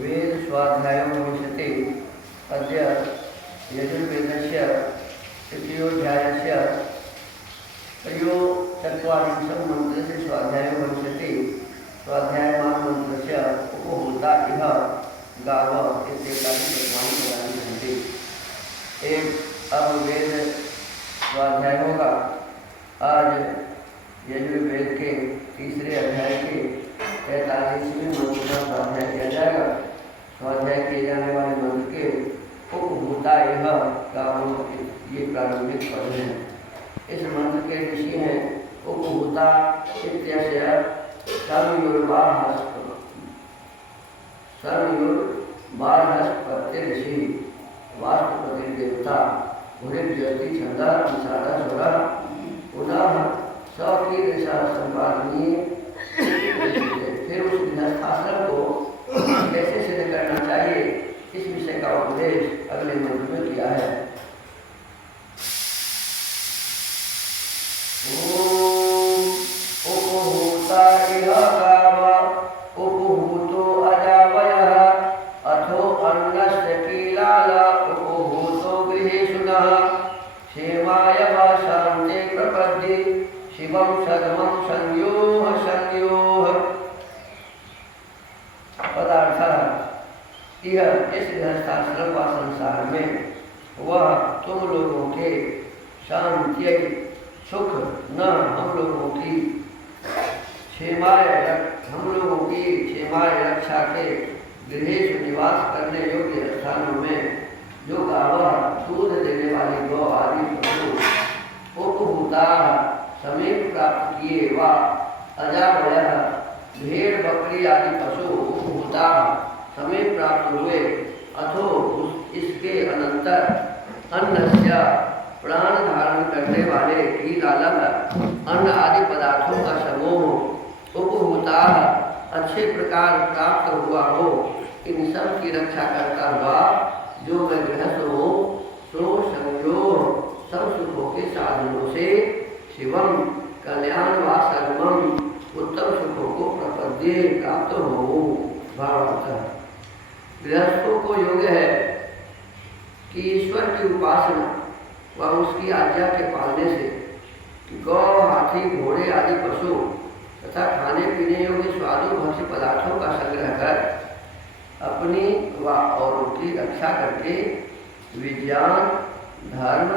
वेद स्वाध्यायो भविष्यति। अद्य यजुर्वेदस्य तृतीयोऽध्यायस्य त्रयोचत्वारिंशः मन्त्रस्य स्वाध्यायो भविष्यति। स्वाध्यायमान मन्त्रस्य उपभूता इह गाव इत्येतानि प्रथमानि पदानि सन्ति। एक अब वेद स्वाध्याय होगा। आज यजुर्वेद के तीसरे अध्याय के 43वें मंत्र का स्वाध्याय किया जाएगा। स्वाध्याय किए जाने वाले मंत्र के उपभूता यह गावों ये प्रारंभिक पद हैं। इस मंत्र के ऋषि हैं उपभूता इत्यस्य सर्वयुर्बारहस्पति ऋषि वास्तुपति देवता ज्योति छंद अनुसारा स्वरा पुनः सकीर्षा संपादनीय। फिर उस गृहस्थाश्रम को कैसे सिद्ध करना चाहिए इस विषय का उपदेश अगले मंत्र में किया है। उपभूता इह गाव उपभूतो अजावयः अथो अन्नस्य कीलाल उपभूतो गृहेषुनः क्षेमाय वा शान्ते प्रपद्ये शिवं सदमं संयोः संयोः। पदार्थ यह इस गृहस्थाश्रम व संसार में वह तुम लोगों के शांति सुख न हम लोगों की क्षेमाय रक्षा के गृहेश निवास करने योग्य स्थानों में जो गावः दूध देने वाली गौ आदि पशु उपभूता समीप प्राप्त किए व अजावयः भेड़ बकरी आदि पशु उपभूता समीप प्राप्त हुए अथो इसके अनंतर अन्नस्य प्राण धारण करने वाले कीलालः अन्न आदि पदार्थों का समूह उपभूता अच्छे प्रकार प्राप्त हुआ हो। इन सब की रक्षा करता हुआ जो मैं गृहस्थ हूँ सो संयोग सब सुखों के साधनों से शिवम कल्याण व सर्वम उत्तम सुखों को प्रपद्ये प्राप्त हो। भावार्थ गृहस्थों को योग्य है कि ईश्वर की उपासना व उसकी आज्ञा के पालने से गौ हाथी घोड़े आदि पशु तथा खाने पीने योग्य स्वादु भक्ष्य पदार्थों का संग्रह कर अपनी व औरों की रक्षा करके विज्ञान धर्म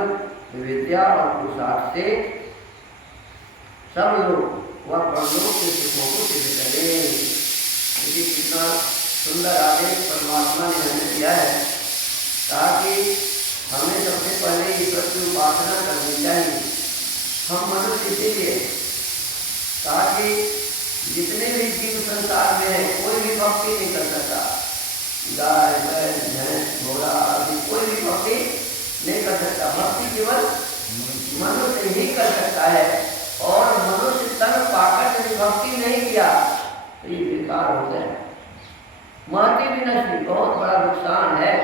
विद्या और पुरुषार्थ से सब लोग व परलोक के सुखों को सिद्ध करें। क्योंकि कितना सुंदर आदेश परमात्मा ने हमें दिया है ताकि हमें सबसे पहले ईश्वर की उपासना करनी चाहिए। हम मनुष्य इसीलिए ताकि जितने भी जीव संसार में है कोई भी भक्ति नहीं कर सकता। गाय बैल भैंस घोड़ा आदि कोई भी भक्ति नहीं कर सकता। भक्ति केवल मनुष्य ही कर सकता है और मनुष्य तन पाकर यदि भक्ति नहीं किया तो ये बेकार हो गया, महती भी नष्ट, बहुत बड़ा नुकसान है।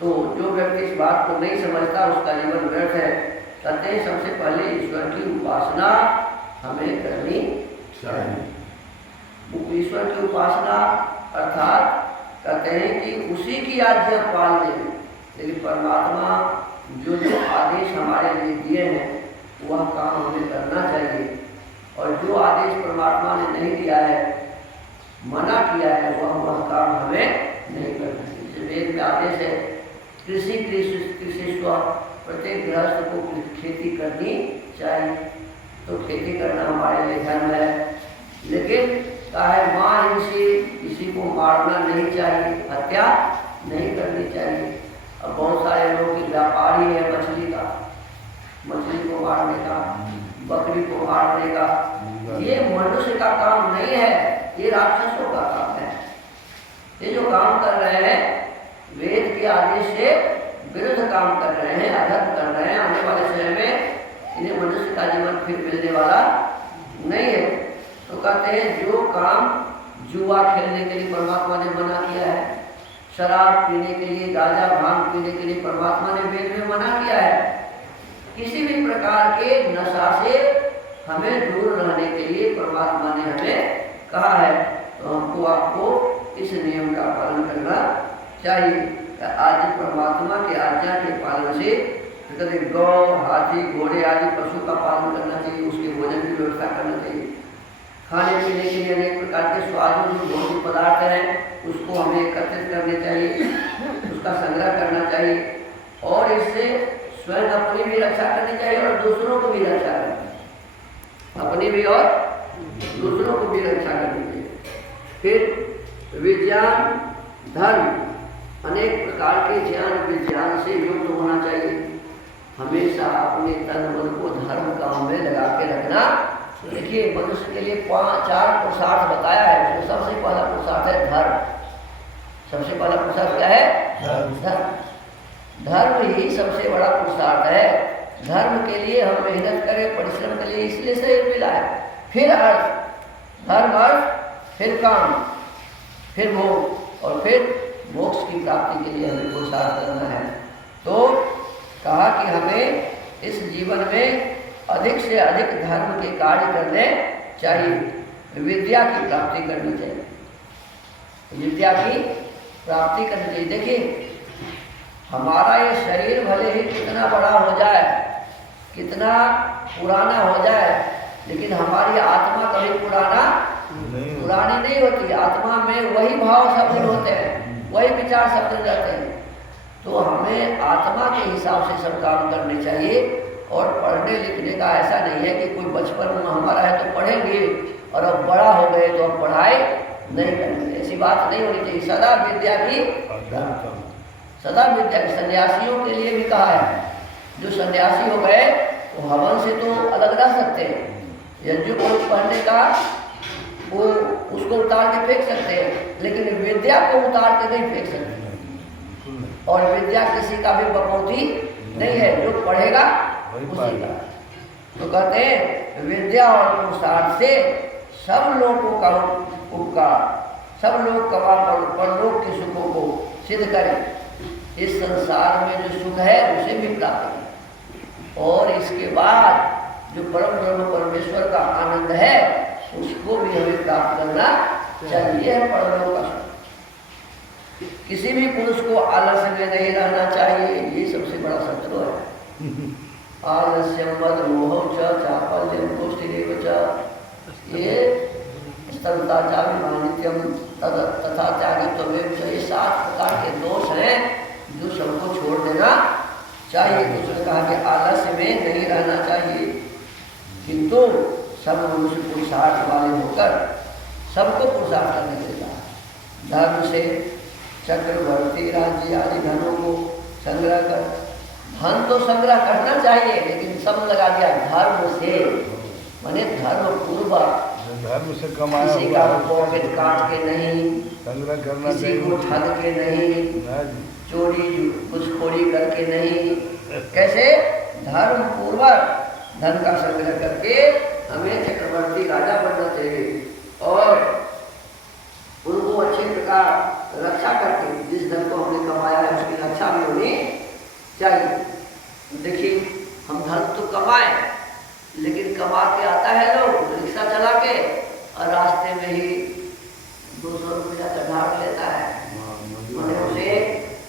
तो जो व्यक्ति इस बात को नहीं समझता उसका जीवन व्यर्थ है। कहते हैं सबसे पहले ईश्वर की उपासना हमें करनी चाहिए। ईश्वर की उपासना अर्थात कहते हैं कि उसी की आज्ञा पालने में, लेकिन परमात्मा जो जो आदेश हमारे लिए दिए हैं वह काम हमें करना चाहिए और जो आदेश परमात्मा ने नहीं दिया है मना किया है वह काम हमें नहीं करना चाहिए। वेद में आदेश है कृषि प्रत्येक गृहस्थ को खेती करनी चाहिए। तो खेती करना हमारे लिए धर्म है, लेकिन चाहे मां हिंसी किसी को मारना नहीं चाहिए, हत्या नहीं करनी चाहिए। अब बहुत सारे लोग की व्यापार ही है मछली को मारने का, बकरी को मारने का। ये मनुष्य का काम नहीं है, ये राक्षसों का काम है। ये जो काम कर रहे हैं वेद के आदेश से विरुद्ध काम कर रहे हैं, अधर्म कर रहे हैं। आने वाले समय में इन्हें मनुष्य का जीवन फिर मिलने वाला नहीं है। तो कहते हैं जो काम जुआ खेलने के लिए परमात्मा ने मना किया है, शराब पीने के लिए, गांजा भांग पीने के लिए परमात्मा ने वेद में मना किया है। किसी भी प्रकार के नशा से हमें दूर रहने के लिए परमात्मा ने हमें कहा है, तो हमको आपको इस नियम का पालन करना चाहिए। आज परमात्मा की आज्ञा के पालन से कभी गौ, हाथी, घोड़े आदि पशु का पालन करना चाहिए, उसके भोजन की व्यवस्था करना चाहिए। खाने पीने के लिए अनेक प्रकार के स्वादों जो भोज्य पदार्थ हैं उसको हमें एकत्रित करने चाहिए, उसका संग्रह करना चाहिए और इससे स्वयं अपनी भी रक्षा करनी चाहिए और दूसरों को भी रक्षा करनी, अपनी भी और दूसरों को भी रक्षा करनी चाहिए। फिर विज्ञान, धर्म, अनेक प्रकार के ज्ञान विज्ञान से युक्त होना चाहिए। हमेशा अपने तन मन को धर्म काम में लगा के रखना। देखिए मनुष्य के लिए 4 पुरुषार्थ बताया है, उसमें सबसे पहला पुरुषार्थ है धर्म। सबसे पहला पुरुषार्थ क्या है? धर्म। धर्म ही सबसे बड़ा पुरुषार्थ है। धर्म के लिए हम मेहनत करें, परिश्रम के लिए, इसलिए शरीर मिला है। फिर अर्थ, धर्म अर्थ, फिर काम, फिर भोग और फिर मोक्ष की प्राप्ति के लिए हमें पुरुषार्थ करना है। तो कहा कि हमें इस जीवन में अधिक से अधिक धर्म के कार्य करने चाहिए, विद्या की प्राप्ति करनी चाहिए, विद्या की प्राप्ति करनी चाहिए। देखिए हमारा ये शरीर भले ही कितना बड़ा हो जाए, कितना पुराना हो जाए, लेकिन हमारी आत्मा कभी पुरानी नहीं होती। आत्मा में वही भाव सब दिन होते हैं, वही विचार सब दिन रहते हैं। तो हमें आत्मा के हिसाब से सब काम करने चाहिए। और पढ़ने लिखने का ऐसा नहीं है कि कोई बचपन में हमारा है तो पढ़ेंगे और अब बड़ा हो गए तो अब पढ़ाई नहीं करेंगे, ऐसी बात नहीं होनी चाहिए। सदा विद्या की सन्यासियों के लिए भी कहा है, जो सन्यासी हो गए वो हवन से तो अलग रह सकते हैं, यज्ञ को पढ़ने का वो उसको उतार के फेंक सकते हैं, लेकिन विद्या को उतार के नहीं फेंक सकते। और विद्या किसी का भी बपौती नहीं है, जो पढ़ेगा उसी का। तो कहते हैं विद्या और पुरुषार्थ से सब लोगों का उपकार, सब लोग कमा परलोक के सुखों को सिद्ध करें। इस संसार में जो सुख है उसे भी प्राप्त करें और इसके बाद जो परम ब्रह्म परमेश्वर का आनंद है उसको भी हमें प्राप्त करना चाहिए, है परलोक का सुख। किसी भी पुरुष को आलस्य में नहीं रहना चाहिए, ये सबसे बड़ा शत्रु है। आलस्यम मद मोह च चापल्यम पुष्टिरेव च, ये स्तब्धता चाभिमानित्यम तथा त्यागित्वमेव च, ये 7 प्रकार के दोष हैं जो सबको छोड़ देना चाहिए। तो उसने कहा कि आलस्य में नहीं रहना चाहिए, किंतु सब मनुष्य पुरुषार्थ वाले होकर सबको पुरुषार्थ करने देता है। धर्म से चक्रवर्ती राज्य आदि धनों को संग्रह कर, धन तो संग्रह करना चाहिए लेकिन सब लगा दिया धर्म से, माने धर्म पूर्वक, धर्म से कमाया किसी का पॉकेट काट के नहीं, संग्रह करना किसी को ठग के नहीं, चोरी घुसखोरी करके नहीं, कैसे धर्म पूर्वक धन का संग्रह करके हमें चक्रवर्ती राजा बनना चाहिए और उनको अच्छे प्रकार रक्षा करके जिस धन को हमने कमाया है उसकी रक्षा भी होनी चाहिए। देखिए हम धन तो कमाए लेकिन कमा के आता है लोग रिक्शा चला के और रास्ते में ही 200 रुपया चढ़ा लेता है, मैंने उसे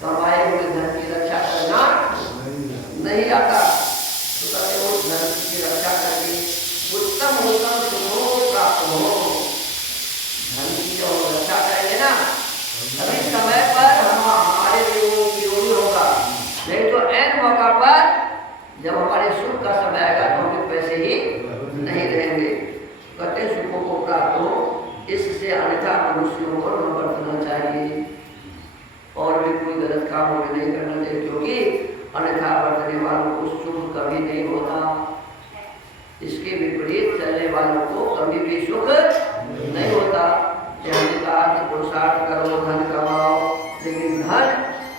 कमाए हुए धन की रक्षा करना नहीं आता। तो उस धन की रक्षा करके उत्तम सुखों को प्राप्त हो, धन की जो रक्षा करेंगे ना तभी समय पर हमारे लिए उपयोगी होगा, नहीं तो ऐन मौका पर जब हमारे सुख का समय आएगा तो हमें पैसे ही नहीं रहेंगे। कहते सुखों को प्राप्त हो, इससे अन्यथा मनुष्यों को न बरतना चाहिए और भी कोई गलत काम हमें नहीं करना चाहिए, क्योंकि अन्यथा बरतने वालों को सुख कभी नहीं होता, इसके विपरीत चलने वालों को कभी भी सुख नहीं होता। हमने कहा कि पुरुषार्थ करो, धन कमाओ, लेकिन धन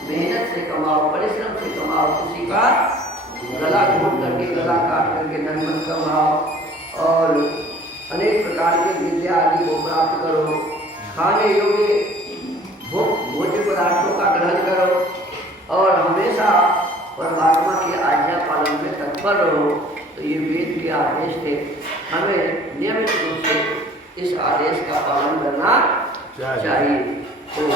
मेहनत से कमाओ, परिश्रम से कमाओ, किसी का गला घोट करके, गला काट करके धन मत कमाओ और अनेक प्रकार की विद्या आदि को प्राप्त करो, खाने योग्य भोज्य पदार्थों का ग्रहण करो और हमेशा परमात्मा की आज्ञा पालन में तत्पर रहो। तो ये वेद के आदेश थे, हमें नियमित रूप से इस आदेश का पालन करना चाहिए। तो